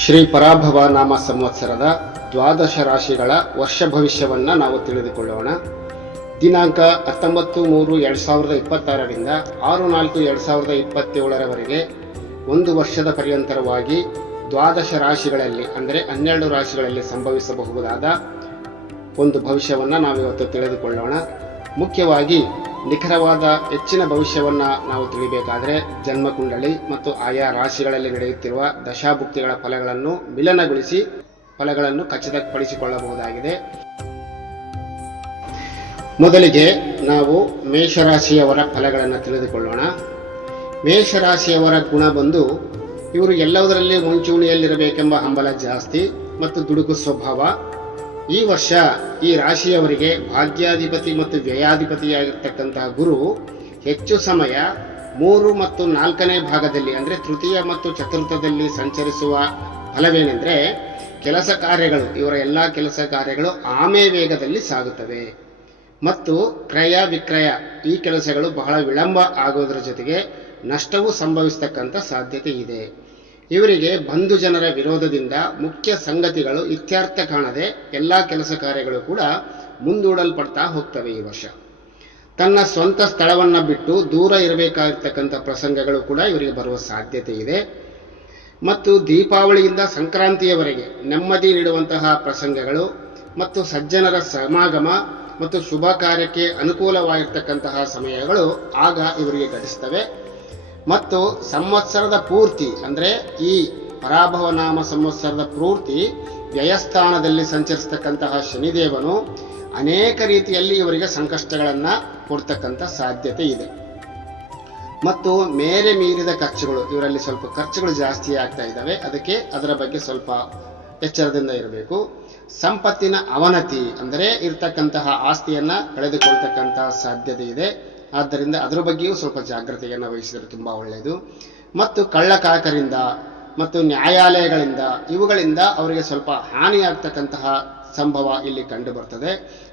ಶ್ರೀ ಪರಾಭವ ನಾಮ ಸಂವತ್ಸರದ ದ್ವಾದಶ ರಾಶಿಗಳ ವರ್ಷ ಭವಿಷ್ಯವನ್ನು ನಾವು ತಿಳಿದುಕೊಳ್ಳೋಣ. ದಿನಾಂಕ 19/3/2026ರಿಂದ 6/4/2027 ಒಂದು ವರ್ಷದ ಪರ್ಯಂತರವಾಗಿ ದ್ವಾದಶ ರಾಶಿಗಳಲ್ಲಿ ಅಂದರೆ 12 ರಾಶಿಗಳಲ್ಲಿ ಸಂಭವಿಸಬಹುದಾದ ಒಂದು ಭವಿಷ್ಯವನ್ನು ನಾವಿವತ್ತು ತಿಳಿದುಕೊಳ್ಳೋಣ. ಮುಖ್ಯವಾಗಿ ನಿಖರವಾದ ಹೆಚ್ಚಿನ ಭವಿಷ್ಯವನ್ನು ನಾವು ತಿಳಿಬೇಕಾದರೆ ಜನ್ಮಕುಂಡಳಿ ಮತ್ತು ಆಯಾ ರಾಶಿಗಳಲ್ಲಿ ನಡೆಯುತ್ತಿರುವ ದಶಾಭುಕ್ತಿಗಳ ಫಲಗಳನ್ನು ಮಿಲನಗೊಳಿಸಿ ಫಲಗಳನ್ನು ಖಚಿತಪಡಿಸಿಕೊಳ್ಳಬಹುದಾಗಿದೆ. ಮೊದಲಿಗೆ ನಾವು ಮೇಷರಾಶಿಯವರ ಫಲಗಳನ್ನು ತಿಳಿದುಕೊಳ್ಳೋಣ. ಮೇಷರಾಶಿಯವರ ಗುಣ ಬಂದು ಇವರು ಎಲ್ಲದರಲ್ಲಿ ಮುಂಚೂಣಿಯಲ್ಲಿರಬೇಕೆಂಬ ಹಂಬಲ ಜಾಸ್ತಿ ಮತ್ತು ದುಡುಕು ಸ್ವಭಾವ. ಈ ವರ್ಷ ಈ ರಾಶಿಯವರಿಗೆ ಭಾಗ್ಯಾಧಿಪತಿ ಮತ್ತು ವ್ಯಯಾಧಿಪತಿಯಾಗಿರ್ತಕ್ಕಂತಹ ಗುರು ಹೆಚ್ಚು ಸಮಯ 3 ಮತ್ತು 4ನೇ ಭಾಗದಲ್ಲಿ ಅಂದರೆ ತೃತೀಯ ಮತ್ತು ಚತುರ್ಥದಲ್ಲಿ ಸಂಚರಿಸುವ ಫಲವೇನೆಂದರೆ ಕೆಲಸ ಕಾರ್ಯಗಳು, ಇವರ ಎಲ್ಲ ಕೆಲಸ ಕಾರ್ಯಗಳು ಆಮೆ ವೇಗದಲ್ಲಿ ಸಾಗುತ್ತವೆ ಮತ್ತು ಕ್ರಯ ವಿಕ್ರಯ ಈ ಕೆಲಸಗಳು ಬಹಳ ವಿಳಂಬ ಆಗೋದರ ಜೊತೆಗೆ ನಷ್ಟವೂ ಸಂಭವಿಸತಕ್ಕಂಥ ಸಾಧ್ಯತೆ ಇದೆ. ಇವರಿಗೆ ಬಂಧು ಜನರ ವಿರೋಧದಿಂದ ಮುಖ್ಯ ಸಂಗತಿಗಳು ಇತ್ಯರ್ಥ ಕಾಣದೆ ಎಲ್ಲ ಕೆಲಸ ಕಾರ್ಯಗಳು ಕೂಡ ಮುಂದೂಡಲ್ಪಡ್ತಾ ಹೋಗ್ತವೆ. ಈ ವರ್ಷ ತನ್ನ ಸ್ವಂತ ಸ್ಥಳವನ್ನು ಬಿಟ್ಟು ದೂರ ಇರಬೇಕಾಗಿರ್ತಕ್ಕಂಥ ಪ್ರಸಂಗಗಳು ಕೂಡ ಇವರಿಗೆ ಬರುವ ಸಾಧ್ಯತೆ ಇದೆ ಮತ್ತು ದೀಪಾವಳಿಯಿಂದ ಸಂಕ್ರಾಂತಿಯವರೆಗೆ ನೆಮ್ಮದಿ ನೀಡುವಂತಹ ಪ್ರಸಂಗಗಳು ಮತ್ತು ಸಜ್ಜನರ ಸಮಾಗಮ ಮತ್ತು ಶುಭ ಕಾರ್ಯಕ್ಕೆ ಅನುಕೂಲವಾಗಿರ್ತಕ್ಕಂತಹ ಸಮಯಗಳು ಆಗ ಇವರಿಗೆ ಘಟಿಸ್ತವೆ. ಮತ್ತು ಸಂವತ್ಸರದ ಪೂರ್ತಿ ಅಂದರೆ ಈ ಪರಾಭವ ನಾಮ ಸಂವತ್ಸರದ ಪೂರ್ತಿ ವ್ಯಯಸ್ಥಾನದಲ್ಲಿ ಸಂಚರಿಸತಕ್ಕಂತಹ ಶನಿದೇವನು ಅನೇಕ ರೀತಿಯಲ್ಲಿ ಇವರಿಗೆ ಸಂಕಷ್ಟಗಳನ್ನು ಕೊಡ್ತಕ್ಕಂಥ ಸಾಧ್ಯತೆ ಇದೆ ಮತ್ತು ಮೇರೆ ಮೀರಿದ ಖರ್ಚುಗಳು, ಇವರಲ್ಲಿ ಸ್ವಲ್ಪ ಖರ್ಚುಗಳು ಜಾಸ್ತಿ ಆಗ್ತಾ ಇದ್ದಾವೆ. ಅದರ ಬಗ್ಗೆ ಸ್ವಲ್ಪ ಎಚ್ಚರದಿಂದ ಇರಬೇಕು. ಸಂಪತ್ತಿನ ಅವನತಿ ಅಂದರೆ ಇರ್ತಕ್ಕಂತಹ ಆಸ್ತಿಯನ್ನ ಕಳೆದುಕೊಳ್ತಕ್ಕಂತಹ ಸಾಧ್ಯತೆ ಇದೆ. ಆದ್ದರಿಂದ ಅದರ ಬಗ್ಗೆಯೂ ಸ್ವಲ್ಪ ಜಾಗೃತೆಯನ್ನು ವಹಿಸಿದರೆ ತುಂಬ ಒಳ್ಳೆಯದು. ಮತ್ತು ಕಳ್ಳಕಾಕರಿಂದ ಮತ್ತು ನ್ಯಾಯಾಲಯಗಳಿಂದ ಇವುಗಳಿಂದ ಅವರಿಗೆ ಸ್ವಲ್ಪ ಹಾನಿಯಾಗ್ತಕ್ಕಂತಹ ಸಂಭವ ಇಲ್ಲಿ ಕಂಡು ಬರ್ತದೆ.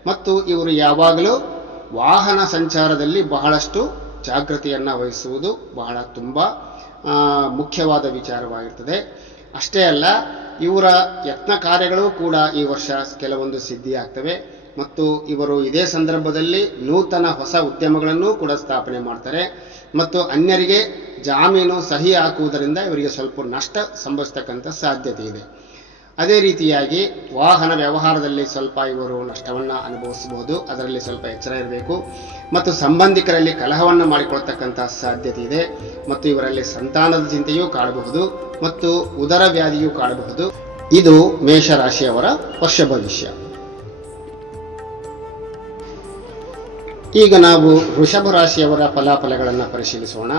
ಮತ್ತು ಇವರು ಯಾವಾಗಲೂ ವಾಹನ ಸಂಚಾರದಲ್ಲಿ ಬಹಳಷ್ಟು ಜಾಗೃತಿಯನ್ನು ವಹಿಸುವುದು ಬಹಳ ತುಂಬ ಮುಖ್ಯವಾದ ವಿಚಾರವಾಗಿರ್ತದೆ. ಅಷ್ಟೇ ಅಲ್ಲ, ಇವರ ಯತ್ನ ಕಾರ್ಯಗಳು ಕೂಡ ಈ ವರ್ಷ ಕೆಲವೊಂದು ಸಿದ್ಧಿಯಾಗ್ತವೆ ಮತ್ತು ಇವರು ಇದೇ ಸಂದರ್ಭದಲ್ಲಿ ನೂತನ ಹೊಸ ಉದ್ಯಮಗಳನ್ನು ಕೂಡ ಸ್ಥಾಪನೆ ಮಾಡ್ತಾರೆ ಮತ್ತು ಅನ್ಯರಿಗೆ ಜಾಮೀನು ಸಹಿ ಹಾಕುವುದರಿಂದ ಇವರಿಗೆ ಸ್ವಲ್ಪ ನಷ್ಟ ಸಂಭವಿಸತಕ್ಕಂಥ ಸಾಧ್ಯತೆ ಇದೆ. ಅದೇ ರೀತಿಯಾಗಿ ವಾಹನ ವ್ಯವಹಾರದಲ್ಲಿ ಸ್ವಲ್ಪ ಇವರು ನಷ್ಟವನ್ನು ಅನುಭವಿಸಬಹುದು, ಅದರಲ್ಲಿ ಸ್ವಲ್ಪ ಎಚ್ಚರ ಇರಬೇಕು. ಮತ್ತು ಸಂಬಂಧಿಕರಲ್ಲಿ ಕಲಹವನ್ನು ಮಾಡಿಕೊಳ್ತಕ್ಕಂಥ ಸಾಧ್ಯತೆ ಇದೆ ಮತ್ತು ಇವರಲ್ಲಿ ಸಂತಾನದ ಚಿಂತೆಯೂ ಕಾಣಬಹುದು ಮತ್ತು ಉದರ ವ್ಯಾಧಿಯೂ ಕಾಣಬಹುದು. ಇದು ಮೇಷರಾಶಿಯವರ ವರ್ಷ ಭವಿಷ್ಯ. ಈಗ ನಾವು ವೃಷಭ ರಾಶಿಯವರ ಫಲಾಫಲಗಳನ್ನು ಪರಿಶೀಲಿಸೋಣ.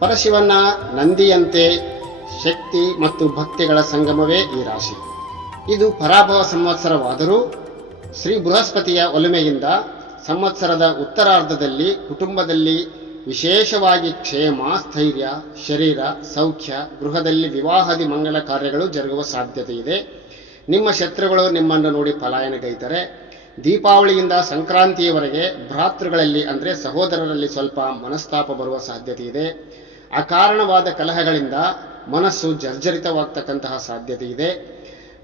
ಪರಶಿವನ ನಂದಿಯಂತೆ ಶಕ್ತಿ ಮತ್ತು ಭಕ್ತಿಗಳ ಸಂಗಮವೇ ಈ ರಾಶಿ. ಇದು ಪರಾಭವ ಸಂವತ್ಸರವಾದರೂ ಶ್ರೀ ಬೃಹಸ್ಪತಿಯ ಒಲುಮೆಯಿಂದ ಸಂವತ್ಸರದ ಉತ್ತರಾರ್ಧದಲ್ಲಿ ಕುಟುಂಬದಲ್ಲಿ ವಿಶೇಷವಾಗಿ ಕ್ಷೇಮ, ಸ್ಥೈರ್ಯ, ಶರೀರ, ಸೌಖ್ಯ, ಗೃಹದಲ್ಲಿ ವಿವಾಹಾದಿ ಮಂಗಲ ಕಾರ್ಯಗಳು ಜರುಗುವ ಸಾಧ್ಯತೆ ಇದೆ. ನಿಮ್ಮ ಶತ್ರುಗಳು ನಿಮ್ಮನ್ನು ನೋಡಿ ಪಲಾಯನಗೈತಾರೆ. ದೀಪಾವಳಿಯಿಂದ ಸಂಕ್ರಾಂತಿಯವರೆಗೆ ಭ್ರಾತೃಗಳಲ್ಲಿ ಅಂದರೆ ಸಹೋದರರಲ್ಲಿ ಸ್ವಲ್ಪ ಮನಸ್ತಾಪ ಬರುವ ಸಾಧ್ಯತೆ ಇದೆ. ಅಕಾರಣವಾದ ಕಲಹಗಳಿಂದ ಮನಸ್ಸು ಜರ್ಜರಿತವಾಗ್ತಕ್ಕಂತಹ ಸಾಧ್ಯತೆ ಇದೆ.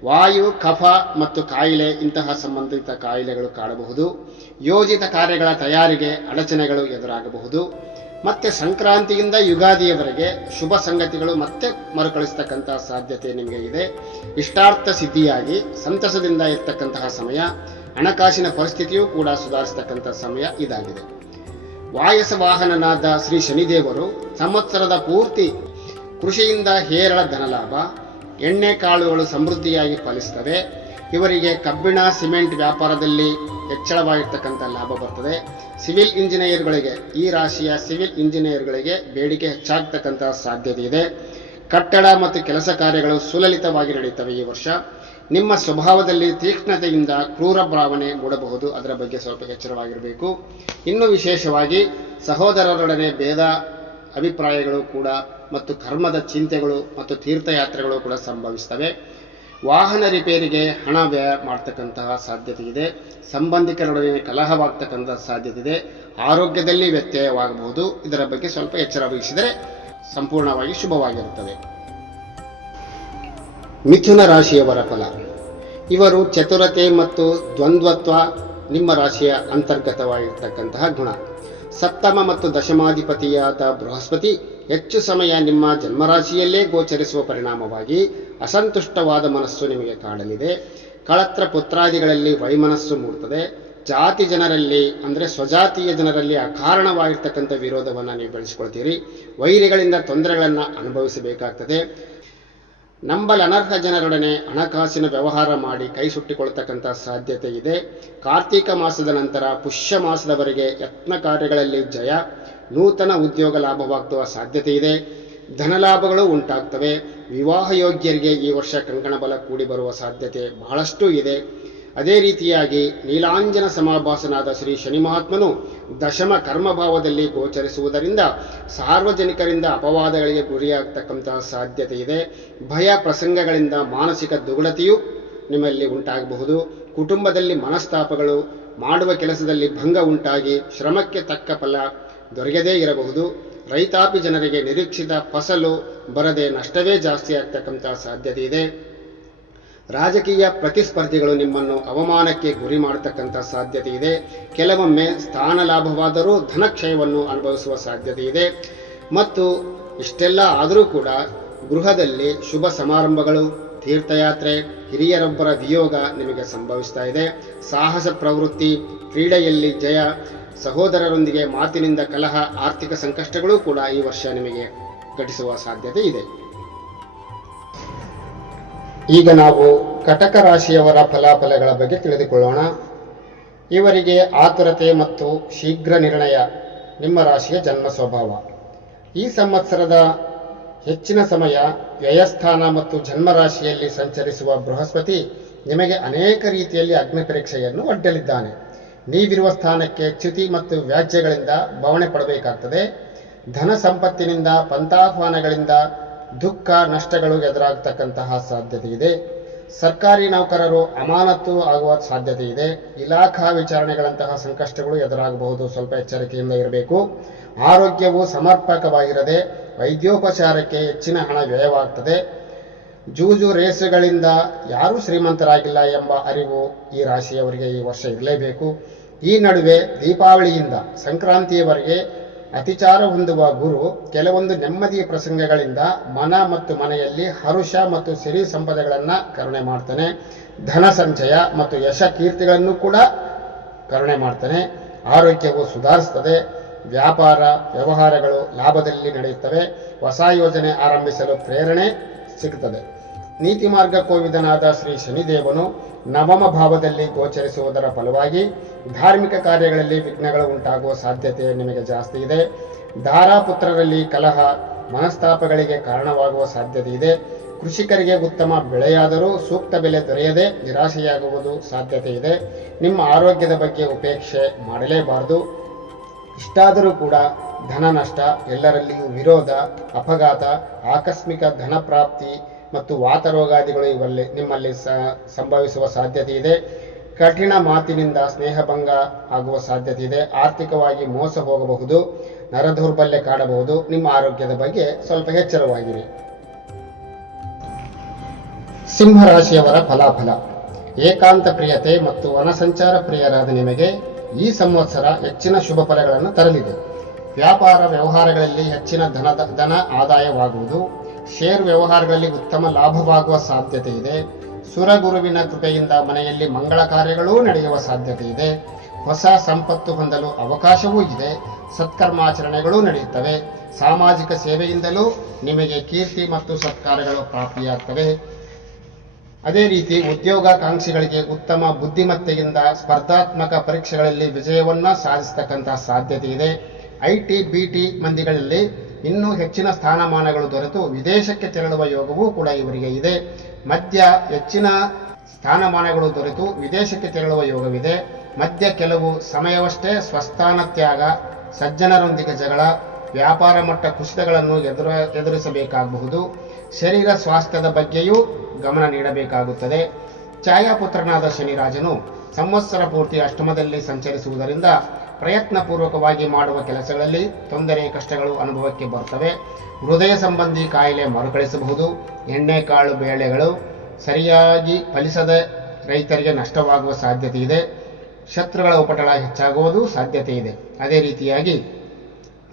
ವಾಯು, ಕಫ ಮತ್ತು ಕಾಯಿಲೆ ಇಂತಹ ಸಂಬಂಧಿತ ಕಾಯಿಲೆಗಳು ಕಾಣಬಹುದು. ಯೋಜಿತ ಕಾರ್ಯಗಳ ತಯಾರಿಗೆ ಅಡಚಣೆಗಳು ಎದುರಾಗಬಹುದು. ಮತ್ತೆ ಸಂಕ್ರಾಂತಿಯಿಂದ ಯುಗಾದಿಯವರೆಗೆ ಶುಭ ಸಂಗತಿಗಳು ಮತ್ತೆ ಮರುಕಳಿಸ್ತಕ್ಕಂತಹ ಸಾಧ್ಯತೆ ನಿಮಗೆ ಇದೆ. ಇಷ್ಟಾರ್ಥ ಸಿದ್ಧಿಯಾಗಿ ಸಂತಸದಿಂದ ಇರ್ತಕ್ಕಂತಹ ಸಮಯ. ಹಣಕಾಸಿನ ಪರಿಸ್ಥಿತಿಯೂ ಕೂಡ ಸುಧಾರಿಸತಕ್ಕಂಥ ಸಮಯ ಇದಾಗಿದೆ. ವಾಯಸ ವಾಹನನಾದ ಶ್ರೀ ಶನಿದೇವರು ಸಂವತ್ಸರದ ಪೂರ್ತಿ ಕೃಷಿಯಿಂದ ಹೇರಳ ಧನಲಾಭ, ಎಣ್ಣೆ ಕಾಳುಗಳು ಸಮೃದ್ಧಿಯಾಗಿ ಫಲಿಸುತ್ತವೆ. ಇವರಿಗೆ ಕಬ್ಬಿಣ, ಸಿಮೆಂಟ್ ವ್ಯಾಪಾರದಲ್ಲಿ ಹೆಚ್ಚಳವಾಗಿರ್ತಕ್ಕಂಥ ಲಾಭ ಬರ್ತದೆ. ಸಿವಿಲ್ ಇಂಜಿನಿಯರ್ಗಳಿಗೆ, ಈ ರಾಶಿಯ ಸಿವಿಲ್ ಇಂಜಿನಿಯರ್ಗಳಿಗೆ ಬೇಡಿಕೆ ಹೆಚ್ಚಾಗ್ತಕ್ಕಂಥ ಸಾಧ್ಯತೆ ಇದೆ. ಕಟ್ಟಡ ಮತ್ತು ಕೆಲಸ ಕಾರ್ಯಗಳು ಸುಲಲಿತವಾಗಿ ನಡೆಯುತ್ತವೆ. ಈ ವರ್ಷ ನಿಮ್ಮ ಸ್ವಭಾವದಲ್ಲಿ ತೀಕ್ಷ್ಣತೆಯಿಂದ ಕ್ರೂರ ಭಾವನೆ ಮೂಡಬಹುದು, ಅದರ ಬಗ್ಗೆ ಸ್ವಲ್ಪ ಎಚ್ಚರವಾಗಿರಬೇಕು. ಇನ್ನು ವಿಶೇಷವಾಗಿ ಸಹೋದರರೊಡನೆ ಭೇದ ಅಭಿಪ್ರಾಯಗಳು ಕೂಡ ಮತ್ತು ಕರ್ಮದ ಚಿಂತೆಗಳು ಮತ್ತು ತೀರ್ಥಯಾತ್ರೆಗಳು ಕೂಡ ಸಂಭವಿಸ್ತವೆ. ವಾಹನ ರಿಪೇರಿಗೆ ಹಣ ವ್ಯಯ ಮಾಡ್ತಕ್ಕಂತಹ ಸಾಧ್ಯತೆ ಇದೆ. ಸಂಬಂಧಿಕರೊಡನೆ ಕಲಹವಾಗ್ತಕ್ಕಂತಹ ಸಾಧ್ಯತೆ ಇದೆ. ಆರೋಗ್ಯದಲ್ಲಿ ವ್ಯತ್ಯಯವಾಗಬಹುದು, ಇದರ ಬಗ್ಗೆ ಸ್ವಲ್ಪ ಎಚ್ಚರ ವಹಿಸಿದರೆ ಸಂಪೂರ್ಣವಾಗಿ ಶುಭವಾಗಿರುತ್ತದೆ. ಮಿಥುನ ರಾಶಿಯವರ ಫಲ. ಇವರು ಚತುರತೆ ಮತ್ತು ದ್ವಂದ್ವತ್ವ ನಿಮ್ಮ ರಾಶಿಯ ಅಂತರ್ಗತವಾಗಿರ್ತಕ್ಕಂತಹ ಗುಣ. ಸಪ್ತಮ ಮತ್ತು ದಶಮಾಧಿಪತಿಯಾದ ಬೃಹಸ್ಪತಿ ಹೆಚ್ಚು ಸಮಯ ನಿಮ್ಮ ಜನ್ಮರಾಶಿಯಲ್ಲೇ ಗೋಚರಿಸುವ ಪರಿಣಾಮವಾಗಿ ಅಸಂತುಷ್ಟವಾದ ಮನಸ್ಸು ನಿಮಗೆ ಕಾಡಲಿದೆ. ಕಳತ್ರ ಪುತ್ರಾದಿಗಳಲ್ಲಿ ವೈಮನಸ್ಸು ಮೂಡುತ್ತದೆ. ಜಾತಿ ಜನರಲ್ಲಿ ಅಂದರೆ ಸ್ವಜಾತಿಯ ಜನರಲ್ಲಿ ಅಕಾರಣವಾಗಿರ್ತಕ್ಕಂಥ ವಿರೋಧವನ್ನು ನೀವು ಬೆಳೆಸಿಕೊಳ್ತೀರಿ. ವೈರಿಗಳಿಂದ ತೊಂದರೆಗಳನ್ನು ಅನುಭವಿಸಬೇಕಾಗ್ತದೆ. ನಂಬಲನರ್ಹ ಜನರೊಡನೆ ಹಣಕಾಸಿನ ವ್ಯವಹಾರ ಮಾಡಿ ಕೈ ಸುಟ್ಟಿಕೊಳ್ತಕ್ಕಂಥ ಸಾಧ್ಯತೆ ಇದೆ. ಕಾರ್ತೀಕ ಮಾಸದ ನಂತರ ಪುಷ್ಯ ಮಾಸದವರೆಗೆ ಯತ್ನ ಕಾರ್ಯಗಳಲ್ಲಿ ಜಯ, ನೂತನ ಉದ್ಯೋಗ ಲಾಭವಾಗುವ ಸಾಧ್ಯತೆ ಇದೆ. ಧನಲಾಭಗಳು ಉಂಟಾಗ್ತವೆ. ವಿವಾಹ ಯೋಗ್ಯರಿಗೆ ಈ ವರ್ಷ ಕಂಕಣ ಬಲ ಕೂಡಿ ಬರುವ ಸಾಧ್ಯತೆ ಬಹಳಷ್ಟು ಇದೆ. ಅದೇ ರೀತಿಯಾಗಿ ನೀಲಾಂಜನ ಸಮಾಭಾಸನಾದ ಶ್ರೀ ಶನಿ ಮಹಾತ್ಮನು ದಶಮ ಕರ್ಮಭಾವದಲ್ಲಿ ಗೋಚರಿಸುವುದರಿಂದ ಸಾರ್ವಜನಿಕರಿಂದ ಅಪವಾದಗಳಿಗೆ ಗುರಿಯಾಗತಕ್ಕಂತಹ ಸಾಧ್ಯತೆ ಇದೆ. ಭಯ ಪ್ರಸಂಗಗಳಿಂದ ಮಾನಸಿಕ ದುಗುಡತೆಯು ನಿಮ್ಮಲ್ಲಿ ಉಂಟಾಗಬಹುದು. ಕುಟುಂಬದಲ್ಲಿ ಮನಸ್ತಾಪಗಳು, ಮಾಡುವ ಕೆಲಸದಲ್ಲಿ ಭಂಗ ಉಂಟಾಗಿ ಶ್ರಮಕ್ಕೆ ತಕ್ಕ ಫಲ ದೊರೆಯದೇ ಇರಬಹುದು. ರೈತಾಪಿ ಜನರಿಗೆ ನಿರೀಕ್ಷಿತ ಫಸಲು ಬರದೆ ನಷ್ಟವೇ ಜಾಸ್ತಿ ಆಗ್ತಕ್ಕಂತಹ ಸಾಧ್ಯತೆ ಇದೆ. ರಾಜಕೀಯ ಪ್ರತಿಸ್ಪರ್ಧಿಗಳು ನಿಮ್ಮನ್ನು ಅವಮಾನಕ್ಕೆ ಗುರಿ ಮಾಡತಕ್ಕಂಥ ಸಾಧ್ಯತೆ ಇದೆ. ಕೆಲವೊಮ್ಮೆ ಸ್ಥಾನ ಲಾಭವಾದರೂ ಧನಕ್ಷಯವನ್ನು ಅನುಭವಿಸುವ ಸಾಧ್ಯತೆ ಇದೆ. ಮತ್ತು ಇಷ್ಟೆಲ್ಲ ಆದರೂ ಕೂಡ ಗೃಹದಲ್ಲಿ ಶುಭ ಸಮಾರಂಭಗಳು, ತೀರ್ಥಯಾತ್ರೆ, ಹಿರಿಯರೊಬ್ಬರ ವಿಯೋಗ ನಿಮಗೆ ಸಂಭವಿಸ್ತಾ ಇದೆ. ಸಾಹಸ ಪ್ರವೃತ್ತಿ, ಕ್ರೀಡೆಯಲ್ಲಿ ಜಯ, ಸಹೋದರರೊಂದಿಗೆ ಮಾತಿನಿಂದ ಕಲಹ, ಆರ್ಥಿಕ ಸಂಕಷ್ಟಗಳು ಕೂಡ ಈ ವರ್ಷ ನಿಮಗೆ ಘಟಿಸುವ ಸಾಧ್ಯತೆ ಇದೆ. ಈಗ ನಾವು ಕಟಕ ರಾಶಿಯವರ ಫಲಾಫಲಗಳ ಬಗ್ಗೆ ತಿಳಿದುಕೊಳ್ಳೋಣ. ಇವರಿಗೆ ಆತುರತೆ ಮತ್ತು ಶೀಘ್ರ ನಿರ್ಣಯ ನಿಮ್ಮ ರಾಶಿಯ ಜನ್ಮ ಸ್ವಭಾವ. ಈ ಸಂವತ್ಸರದ ಹೆಚ್ಚಿನ ಸಮಯ ವ್ಯಯಸ್ಥಾನ ಮತ್ತು ಜನ್ಮರಾಶಿಯಲ್ಲಿ ಸಂಚರಿಸುವ ಬೃಹಸ್ಪತಿ ನಿಮಗೆ ಅನೇಕ ರೀತಿಯಲ್ಲಿ ಅಗ್ನಿ ಪರೀಕ್ಷೆಯನ್ನು ಒಡ್ಡಲಿದ್ದಾನೆ. ನೀವಿರುವ ಸ್ಥಾನಕ್ಕೆ ಚ್ಯುತಿ ಮತ್ತು ವ್ಯಾಜ್ಯಗಳಿಂದ ಬವಣೆ ಪಡಬೇಕಾಗ್ತದೆ. ಧನ ಸಂಪತ್ತಿನಿಂದ, ಪಂಥಾಹ್ವಾನಗಳಿಂದ ದುಃಖ ನಷ್ಟಗಳು ಎದುರಾಗತಕ್ಕಂತಹ ಸಾಧ್ಯತೆ ಇದೆ. ಸರ್ಕಾರಿ ನೌಕರರು ಅಮಾನತು ಆಗುವ ಸಾಧ್ಯತೆ ಇದೆ. ಇಲಾಖಾ ವಿಚಾರಣೆಗಳಂತಹ ಸಂಕಷ್ಟಗಳು ಎದುರಾಗಬಹುದು. ಸ್ವಲ್ಪ ಎಚ್ಚರಿಕೆಯಿಂದ ಇರಬೇಕು. ಆರೋಗ್ಯವು ಸಮರ್ಪಕವಾಗಿರದೆ ವೈದ್ಯೋಪಚಾರಕ್ಕೆ ಹೆಚ್ಚಿನ ಹಣ ವ್ಯಯವಾಗ್ತದೆ. ಜೂಜು ರೇಸುಗಳಿಂದ ಯಾರೂ ಶ್ರೀಮಂತರಾಗಿಲ್ಲ ಎಂಬ ಅರಿವು ಈ ರಾಶಿಯವರಿಗೆ ಈ ವರ್ಷ ಇರಲೇಬೇಕು. ಈ ನಡುವೆ ದೀಪಾವಳಿಯಿಂದ ಸಂಕ್ರಾಂತಿಯವರೆಗೆ ಅತಿಚಾರ ಹೊಂದುವ ಗುರು ಕೆಲವೊಂದು ನೆಮ್ಮದಿಯ ಪ್ರಸಂಗಗಳಿಂದ ಮನ ಮತ್ತು ಮನೆಯಲ್ಲಿ ಹರುಷ ಮತ್ತು ಸಿರಿ ಸಂಪದಗಳನ್ನು ಕರುಣೆ ಮಾಡ್ತಾನೆ. ಧನ ಸಂಚಯ ಮತ್ತು ಯಶ ಕೀರ್ತಿಗಳನ್ನು ಕೂಡ ಕರುಣೆ ಮಾಡ್ತಾನೆ. ಆರೋಗ್ಯವು ಸುಧಾರಿಸ್ತದೆ. ವ್ಯಾಪಾರ ವ್ಯವಹಾರಗಳು ಲಾಭದಲ್ಲಿ ನಡೆಯುತ್ತವೆ. ಹೊಸ ಯೋಜನೆ ಆರಂಭಿಸಲು ಪ್ರೇರಣೆ ಸಿಗುತ್ತದೆ. ನೀತಿ ಮಾರ್ಗ ಕೋವಿದನಾದ ಶ್ರೀ ಶನಿದೇವನು ನವಮ ಭಾವದಲ್ಲಿ ಗೋಚರಿಸುವುದರ ಫಲವಾಗಿ ಧಾರ್ಮಿಕ ಕಾರ್ಯಗಳಲ್ಲಿ ವಿಘ್ನಗಳು ಉಂಟಾಗುವ ಸಾಧ್ಯತೆ ನಿಮಗೆ ಜಾಸ್ತಿ ಇದೆ. ಧಾರಾಪುತ್ರರಲ್ಲಿ ಕಲಹ, ಮನಸ್ತಾಪಗಳಿಗೆ ಕಾರಣವಾಗುವ ಸಾಧ್ಯತೆ ಇದೆ. ಕೃಷಿಕರಿಗೆ ಉತ್ತಮ ಬೆಳೆಯಾದರೂ ಸೂಕ್ತ ಬೆಲೆ ದೊರೆಯದೆ ನಿರಾಶೆಯಾಗುವುದು ಸಾಧ್ಯತೆ ಇದೆ. ನಿಮ್ಮ ಆರೋಗ್ಯದ ಬಗ್ಗೆ ಉಪೇಕ್ಷೆ ಮಾಡಲೇಬಾರದು. ಇಷ್ಟಾದರೂ ಕೂಡ ಧನ ನಷ್ಟ, ಎಲ್ಲರಲ್ಲಿಯೂ ವಿರೋಧ, ಅಪಘಾತ, ಆಕಸ್ಮಿಕ ಧನ ಪ್ರಾಪ್ತಿ ಮತ್ತು ವಾತರೋಗಾದಿಗಳು ಇವಲ್ಲಿ ನಿಮ್ಮಲ್ಲಿ ಸಂಭವಿಸುವ ಸಾಧ್ಯತೆ ಇದೆ. ಕಠಿಣ ಮಾತಿನಿಂದ ಸ್ನೇಹಭಂಗ ಆಗುವ ಸಾಧ್ಯತೆ ಇದೆ. ಆರ್ಥಿಕವಾಗಿ ಮೋಸ ಹೋಗಬಹುದು. ನರದೌರ್ಬಲ್ಯ ಕಾಡಬಹುದು. ನಿಮ್ಮ ಆರೋಗ್ಯದ ಬಗ್ಗೆ ಸ್ವಲ್ಪ ಎಚ್ಚರವಾಗಿರಿ. ಸಿಂಹರಾಶಿಯವರ ಫಲಾಫಲ. ಏಕಾಂತ ಪ್ರಿಯತೆ ಮತ್ತು ವನಸಂಚಾರ ಪ್ರಿಯರಾದ ನಿಮಗೆ ಈ ಸಂವತ್ಸರ ಹೆಚ್ಚಿನ ಶುಭ ಫಲಗಳನ್ನು ತರಲಿದೆ. ವ್ಯಾಪಾರ ವ್ಯವಹಾರಗಳಲ್ಲಿ ಹೆಚ್ಚಿನ ಧನ ಆದಾಯವಾಗುವುದು. ಷೇರು ವ್ಯವಹಾರಗಳಲ್ಲಿ ಉತ್ತಮ ಲಾಭವಾಗುವ ಸಾಧ್ಯತೆ ಇದೆ. ಸುರಗುರುವಿನ ಕೃಪೆಯಿಂದ ಮನೆಯಲ್ಲಿ ಮಂಗಳ ಕಾರ್ಯಗಳೂ ನಡೆಯುವ ಸಾಧ್ಯತೆ ಇದೆ. ಹೊಸ ಸಂಪತ್ತು ಹೊಂದಲು ಅವಕಾಶವೂ ಇದೆ. ಸತ್ಕರ್ಮಾಚರಣೆಗಳೂ ನಡೆಯುತ್ತವೆ. ಸಾಮಾಜಿಕ ಸೇವೆಯಿಂದಲೂ ನಿಮಗೆ ಕೀರ್ತಿ ಮತ್ತು ಸತ್ಕಾರಗಳು ಪ್ರಾಪ್ತಿಯಾಗ್ತವೆ. ಅದೇ ರೀತಿ ಉದ್ಯೋಗಾಕಾಂಕ್ಷಿಗಳಿಗೆ ಉತ್ತಮ ಬುದ್ಧಿಮತ್ತೆಯಿಂದ ಸ್ಪರ್ಧಾತ್ಮಕ ಪರೀಕ್ಷೆಗಳಲ್ಲಿ ವಿಜಯವನ್ನ ಸಾಧಿಸತಕ್ಕಂತಹ ಸಾಧ್ಯತೆ ಇದೆ. ಐಟಿ ಬಿಟಿ ಮಂದಿಗಳಲ್ಲಿ ಇನ್ನೂ ಹೆಚ್ಚಿನ ಸ್ಥಾನಮಾನಗಳು ದೊರೆತು ವಿದೇಶಕ್ಕೆ ತೆರಳುವ ಯೋಗವೂ ಕೂಡ ಇವರಿಗೆ ಇದೆ. ಮಧ್ಯ ಹೆಚ್ಚಿನ ಸ್ಥಾನಮಾನಗಳು ದೊರೆತು ವಿದೇಶಕ್ಕೆ ತೆರಳುವ ಯೋಗವಿದೆ. ಮಧ್ಯ ಕೆಲವು ಸಮಯವಷ್ಟೇ ಸ್ವಸ್ಥಾನ ತ್ಯಾಗ, ಸಜ್ಜನರೊಂದಿಗೆ ಜಗಳ, ವ್ಯಾಪಾರ ಮಟ್ಟ ಕುಸಿತಗಳನ್ನು ಎದುರಿಸಬೇಕಾಗಬಹುದು. ಶರೀರ ಸ್ವಾಸ್ಥ್ಯದ ಬಗ್ಗೆಯೂ ಗಮನ ನೀಡಬೇಕಾಗುತ್ತದೆ. ಛಾಯಾಪುತ್ರನಾದ ಶನಿರಾಜನು ಸಂವತ್ಸರ ಪೂರ್ತಿ ಅಷ್ಟಮದಲ್ಲಿ ಸಂಚರಿಸುವುದರಿಂದ ಪ್ರಯತ್ನಪೂರ್ವಕವಾಗಿ ಮಾಡುವ ಕೆಲಸಗಳಲ್ಲಿ ತೊಂದರೆ ಕಷ್ಟಗಳು ಅನುಭವಕ್ಕೆ ಬರ್ತವೆ. ಹೃದಯ ಸಂಬಂಧಿ ಕಾಯಿಲೆ ಮರುಕಳಿಸಬಹುದು. ಎಣ್ಣೆಕಾಳು ಬೇಳೆಗಳು ಸರಿಯಾಗಿ ಫಲಿಸದ ರೈತರಿಗೆ ನಷ್ಟವಾಗುವ ಸಾಧ್ಯತೆ ಇದೆ. ಶತ್ರುಗಳ ಉಪಟಳ ಹೆಚ್ಚಾಗುವುದು ಸಾಧ್ಯತೆ ಇದೆ. ಅದೇ ರೀತಿಯಾಗಿ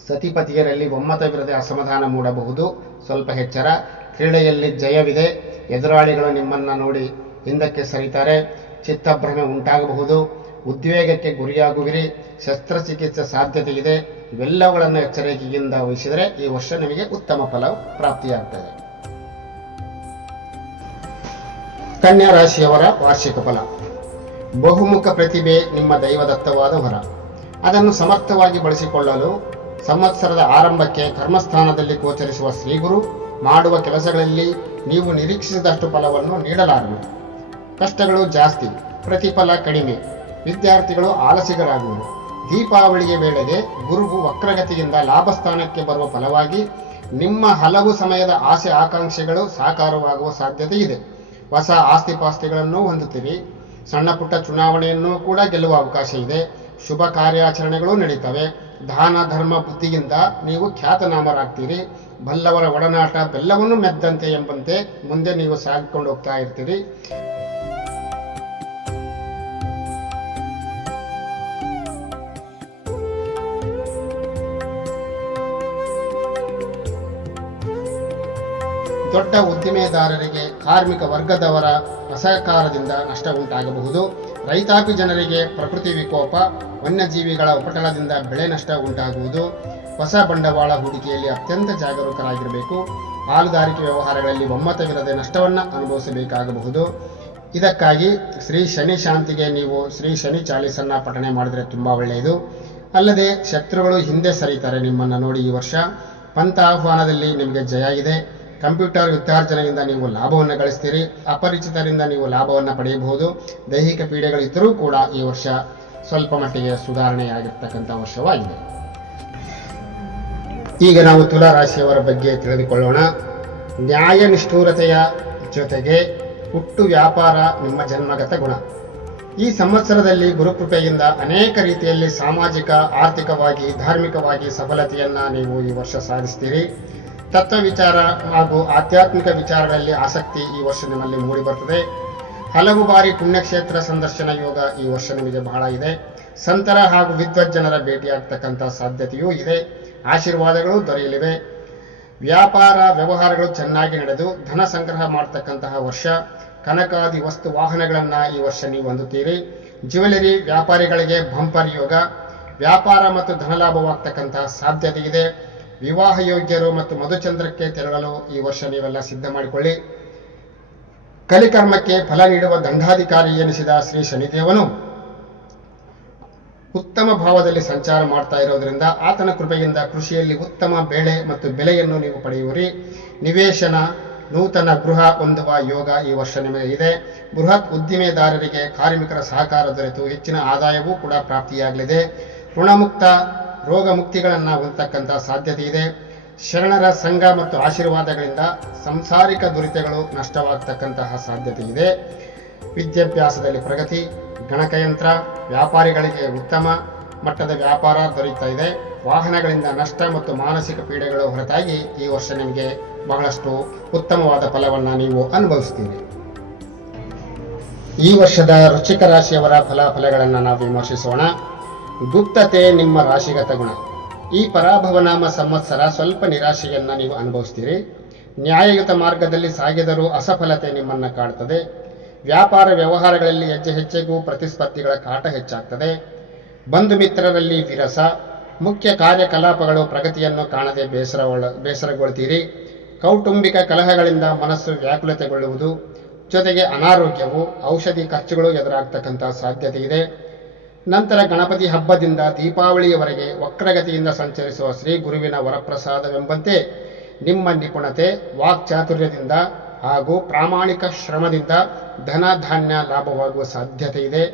ಸತಿಪತಿಯರಲ್ಲಿ ಒಮ್ಮತವಿರದೆ ಅಸಮಾಧಾನ ಮೂಡಬಹುದು. ಸ್ವಲ್ಪ ಎಚ್ಚರ. ಕ್ರೀಡೆಯಲ್ಲಿ ಜಯವಿದೆ. ಎದುರಾಳಿಗಳು ನಿಮ್ಮನ್ನು ನೋಡಿ ಹಿಂದಕ್ಕೆ ಸರಿತಾರೆ. ಚಿತ್ತಭ್ರಮೆ ಉಂಟಾಗಬಹುದು. ಉದ್ವೇಗಕ್ಕೆ ಗುರಿಯಾಗುವಿರಿ. ಶಸ್ತ್ರಚಿಕಿತ್ಸೆ ಸಾಧ್ಯತೆ ಇದೆ. ಇವೆಲ್ಲವುಗಳನ್ನು ಎಚ್ಚರಿಕೆಯಿಂದ ವಹಿಸಿದರೆ ಈ ವರ್ಷ ನಿಮಗೆ ಉತ್ತಮ ಫಲವು ಪ್ರಾಪ್ತಿಯಾಗ್ತದೆ. ಕನ್ಯಾ ರಾಶಿಯವರ ವಾರ್ಷಿಕ ಫಲ. ಬಹುಮುಖ ಪ್ರತಿಭೆ ನಿಮ್ಮ ದೈವದತ್ತವಾದ ವರ. ಅದನ್ನು ಸಮರ್ಥವಾಗಿ ಬಳಸಿಕೊಳ್ಳಲು ಸಂವತ್ಸರದ ಆರಂಭಕ್ಕೆ ಕರ್ಮಸ್ಥಾನದಲ್ಲಿ ಗೋಚರಿಸುವ ಶ್ರೀಗುರು ಮಾಡುವ ಕೆಲಸಗಳಲ್ಲಿ ನೀವು ನಿರೀಕ್ಷಿಸಿದಷ್ಟು ಫಲವನ್ನು ನೀಡಲಾರರು. ಕಷ್ಟಗಳು ಜಾಸ್ತಿ, ಪ್ರತಿಫಲ ಕಡಿಮೆ. ವಿದ್ಯಾರ್ಥಿಗಳು ಆಲಸಿಗರಾಗುವರು. ದೀಪಾವಳಿಗೆ ವೇಳೆಗೆ ಗುರುವು ವಕ್ರಗತಿಯಿಂದ ಲಾಭಸ್ಥಾನಕ್ಕೆ ಬರುವ ಫಲವಾಗಿ ನಿಮ್ಮ ಹಲವು ಸಮಯದ ಆಸೆ ಆಕಾಂಕ್ಷೆಗಳು ಸಾಕಾರವಾಗುವ ಸಾಧ್ಯತೆ ಇದೆ. ಹೊಸ ಆಸ್ತಿಪಾಸ್ತಿಗಳನ್ನು ಹೊಂದುತ್ತೀರಿ. ಸಣ್ಣ ಪುಟ್ಟ ಚುನಾವಣೆಯನ್ನು ಕೂಡ ಗೆಲ್ಲುವ ಅವಕಾಶ ಇದೆ. ಶುಭ ಕಾರ್ಯಾಚರಣೆಗಳು ನಡೀತವೆ. ದಾನ ಧರ್ಮ ಬುದ್ಧಿಯಿಂದ ನೀವು ಖ್ಯಾತನಾಮರಾಗ್ತೀರಿ. ಬಲ್ಲವರ ಒಡನಾಟ ಬೆಲ್ಲವನ್ನು ಮೆದ್ದಂತೆ ಎಂಬಂತೆ ಮುಂದೆ ನೀವು ಸಾಗಿಕೊಂಡು ಹೋಗ್ತಾ ಇರ್ತೀರಿ. ದೊಡ್ಡ ಉದ್ದಿಮೆದಾರರಿಗೆ ಕಾರ್ಮಿಕ ವರ್ಗದವರ ಅಸಹಕಾರದಿಂದ ನಷ್ಟ ಉಂಟಾಗಬಹುದು. ರೈತಾಪಿ ಜನರಿಗೆ ಪ್ರಕೃತಿ ವಿಕೋಪ, ವನ್ಯಜೀವಿಗಳ ಉಪಟಳದಿಂದ ಬೆಳೆ ನಷ್ಟ ಉಂಟಾಗುವುದು. ಹೊಸ ಬಂಡವಾಳ ಹೂಡಿಕೆಯಲ್ಲಿ ಅತ್ಯಂತ ಜಾಗರೂಕರಾಗಿರಬೇಕು. ಪಾಲುದಾರಿಕೆ ವ್ಯವಹಾರಗಳಲ್ಲಿ ಒಮ್ಮತವಿರದೆ ನಷ್ಟವನ್ನು ಅನುಭವಿಸಬೇಕಾಗಬಹುದು. ಇದಕ್ಕಾಗಿ ಶ್ರೀ ಶನಿ ಶಾಂತಿಗೆ ನೀವು ಶ್ರೀ ಶನಿ ಚಾಲೀಸನ್ನ ಪಠಣೆ ಮಾಡಿದರೆ ತುಂಬ ಒಳ್ಳೆಯದು. ಅಲ್ಲದೆ ಶತ್ರುಗಳು ಹಿಂದೆ ಸರಿತಾರೆ ನಿಮ್ಮನ್ನು ನೋಡಿ. ಈ ವರ್ಷ ಪಂಥ ಆಹ್ವಾನದಲ್ಲಿ ನಿಮಗೆ ಜಯ ಇದೆ. ಕಂಪ್ಯೂಟರ್ ವಿದ್ಯಾರ್ಜನೆಯಿಂದ ನೀವು ಲಾಭವನ್ನು ಗಳಿಸ್ತೀರಿ. ಅಪರಿಚಿತರಿಂದ ನೀವು ಲಾಭವನ್ನು ಪಡೆಯಬಹುದು. ದೈಹಿಕ ಪೀಡೆಗಳಿದ್ದರೂ ಕೂಡ ಈ ವರ್ಷ ಸ್ವಲ್ಪ ಮಟ್ಟಿಗೆ ಸುಧಾರಣೆಯಾಗಿರ್ತಕ್ಕಂಥ ವರ್ಷವಾಗಿದೆ. ಈಗ ನಾವು ತುಲಾ ರಾಶಿಯವರ ಬಗ್ಗೆ ತಿಳಿದುಕೊಳ್ಳೋಣ. ನ್ಯಾಯ ನಿಷ್ಠೂರತೆಯ ಜೊತೆಗೆ ಹುಟ್ಟು ವ್ಯಾಪಾರ ನಿಮ್ಮ ಜನ್ಮಗತ ಗುಣ. ಈ ಸಂವತ್ಸರದಲ್ಲಿ ಗುರುಕೃಪೆಯಿಂದ ಅನೇಕ ರೀತಿಯಲ್ಲಿ ಸಾಮಾಜಿಕ, ಆರ್ಥಿಕವಾಗಿ, ಧಾರ್ಮಿಕವಾಗಿ ಸಫಲತೆಯನ್ನ ನೀವು ಈ ವರ್ಷ ಸಾಧಿಸ್ತೀರಿ. ತತ್ವ ವಿಚಾರ ಹಾಗೂ ಆಧ್ಯಾತ್ಮಿಕ ವಿಚಾರಗಳಲ್ಲಿ ಆಸಕ್ತಿ ಈ ವರ್ಷ ನಿಮ್ಮಲ್ಲಿ ಮೂಡಿ ಬರ್ತದೆ. ಹಲವು ಬಾರಿ ಪುಣ್ಯಕ್ಷೇತ್ರ ಸಂದರ್ಶನ ಯೋಗ ಈ ವರ್ಷ ನಿಮಗೆ ಬಹಳ ಇದೆ. ಸಂತರ ಹಾಗೂ ವಿದ್ವಜ್ಜನರ ಭೇಟಿಯಾಗ್ತಕ್ಕಂಥ ಸಾಧ್ಯತೆಯೂ ಇದೆ. ಆಶೀರ್ವಾದಗಳು ದೊರೆಯಲಿವೆ. ವ್ಯಾಪಾರ ವ್ಯವಹಾರಗಳು ಚೆನ್ನಾಗಿ ನಡೆದು ಧನ ಸಂಗ್ರಹ ಮಾಡತಕ್ಕಂತಹ ವರ್ಷ. ಕನಕಾದಿ ವಸ್ತು ವಾಹನಗಳನ್ನು ಈ ವರ್ಷ ನೀವು ಹೊಂದುತ್ತೀರಿ. ಜ್ಯುವೆಲರಿ ವ್ಯಾಪಾರಿಗಳಿಗೆ ಬಂಪರ್ ಯೋಗ. ವ್ಯಾಪಾರ ಮತ್ತು ಧನಲಾಭವಾಗ್ತಕ್ಕಂತಹ ಸಾಧ್ಯತೆ ಇದೆ. ವಿವಾಹ ಯೋಗ್ಯರು ಮತ್ತು ಮಧುಚಂದ್ರಕ್ಕೆ ತೆರಳಲು ಈ ವರ್ಷ ನೀವೆಲ್ಲ ಸಿದ್ಧ ಮಾಡಿಕೊಳ್ಳಿ. ಕಲಿಕರ್ಮಕ್ಕೆ ಫಲ ನೀಡುವ ದಂಡಾಧಿಕಾರಿ ಎನಿಸಿದ ಶ್ರೀ ಶನಿದೇವನು ಉತ್ತಮ ಭಾವದಲ್ಲಿ ಸಂಚಾರ ಮಾಡ್ತಾ ಇರೋದ್ರಿಂದ ಆತನ ಕೃಪೆಯಿಂದ ಕೃಷಿಯಲ್ಲಿ ಉತ್ತಮ ಬೆಳೆ ಮತ್ತು ಬೆಲೆಯನ್ನು ನೀವು ಪಡೆಯುವಿರಿ. ನಿವೇಶನ, ನೂತನ ಗೃಹ ಹೊಂದುವ ಯೋಗ ಈ ವರ್ಷ ನಿಮಗೆ ಇದೆ. ಬೃಹತ್ ಉದ್ದಿಮೆದಾರರಿಗೆ ಕಾರ್ಮಿಕರ ಸಹಕಾರ ದೊರೆತು ಹೆಚ್ಚಿನ ಆದಾಯವೂ ಕೂಡ ಪ್ರಾಪ್ತಿಯಾಗಲಿದೆ. ಋಣಮುಕ್ತ, ರೋಗ ಮುಕ್ತಿಗಳನ್ನು ಹೊಂದತಕ್ಕಂಥ ಸಾಧ್ಯತೆ ಇದೆ. ಶರಣರ ಸಂಘ ಮತ್ತು ಆಶೀರ್ವಾದಗಳಿಂದ ಸಂಸಾರಿಕ ದುರಿತಗಳು ನಷ್ಟವಾಗತಕ್ಕಂತಹ ಸಾಧ್ಯತೆ ಇದೆ. ವಿದ್ಯಾಭ್ಯಾಸದಲ್ಲಿ ಪ್ರಗತಿ. ಗಣಕಯಂತ್ರ ವ್ಯಾಪಾರಿಗಳಿಗೆ ಉತ್ತಮ ಮಟ್ಟದ ವ್ಯಾಪಾರ ದೊರೆಯುತ್ತಾ ಇದೆ. ವಾಹನಗಳಿಂದ ನಷ್ಟ ಮತ್ತು ಮಾನಸಿಕ ಪೀಡೆಗಳು ಹೊರತಾಗಿ ಈ ವರ್ಷ ನಿಮಗೆ ಬಹಳಷ್ಟು ಉತ್ತಮವಾದ ಫಲವನ್ನು ನೀವು ಅನುಭವಿಸ್ತೀರಿ. ಈ ವರ್ಷದ ವೃಶ್ಚಿಕ ರಾಶಿಯವರ ಫಲಾಫಲಗಳನ್ನು ನಾವು ವಿಮರ್ಶಿಸೋಣ. ಗುಪ್ತತೆ ನಿಮ್ಮ ರಾಶಿಗತ ಗುಣ. ಈ ಪರಾಭವನಾಮ ಸಂವತ್ಸರ ಸ್ವಲ್ಪ ನಿರಾಶೆಯನ್ನ ನೀವು ಅನುಭವಿಸ್ತೀರಿ. ನ್ಯಾಯಯುತ ಮಾರ್ಗದಲ್ಲಿ ಸಾಗಿದರೂ ಅಸಫಲತೆ ನಿಮ್ಮನ್ನ ಕಾಡುತ್ತದೆ. ವ್ಯಾಪಾರ ವ್ಯವಹಾರಗಳಲ್ಲಿ ಹೆಜ್ಜೆ ಹೆಜ್ಜೆಗೂ ಪ್ರತಿಸ್ಪರ್ಧಿಗಳ ಕಾಟ ಹೆಚ್ಚಾಗ್ತದೆ. ಬಂಧು ಮಿತ್ರರಲ್ಲಿ ವಿರಸ. ಮುಖ್ಯ ಕಾರ್ಯಕಲಾಪಗಳು ಪ್ರಗತಿಯನ್ನು ಕಾಣದೆ ಬೇಸರಗೊಳ್ತೀರಿ. ಕೌಟುಂಬಿಕ ಕಲಹಗಳಿಂದ ಮನಸ್ಸು ವ್ಯಾಕುಲತೆಗೊಳ್ಳುವುದು. ಜೊತೆಗೆ ಅನಾರೋಗ್ಯವು, ಔಷಧಿ ಖರ್ಚುಗಳು ಎದುರಾಗ್ತಕ್ಕಂಥ ಸಾಧ್ಯತೆ ಇದೆ. ನಂತರ ಗಣಪತಿ ಹಬ್ಬದಿಂದ ದೀಪಾವಳಿಯವರೆಗೆ ವಕ್ರಗತಿಯಿಂದ ಸಂಚರಿಸುವ ಶ್ರೀ ಗುರುವಿನ ವರಪ್ರಸಾದವೆಂಬಂತೆ ನಿಮ್ಮ ನಿಪುಣತೆ, ವಾಕ್ಚಾತುರ್ಯದಿಂದ ಹಾಗೂ ಪ್ರಾಮಾಣಿಕ ಶ್ರಮದಿಂದ ಧನ ಧಾನ್ಯ ಲಾಭವಾಗುವ ಸಾಧ್ಯತೆ ಇದೆ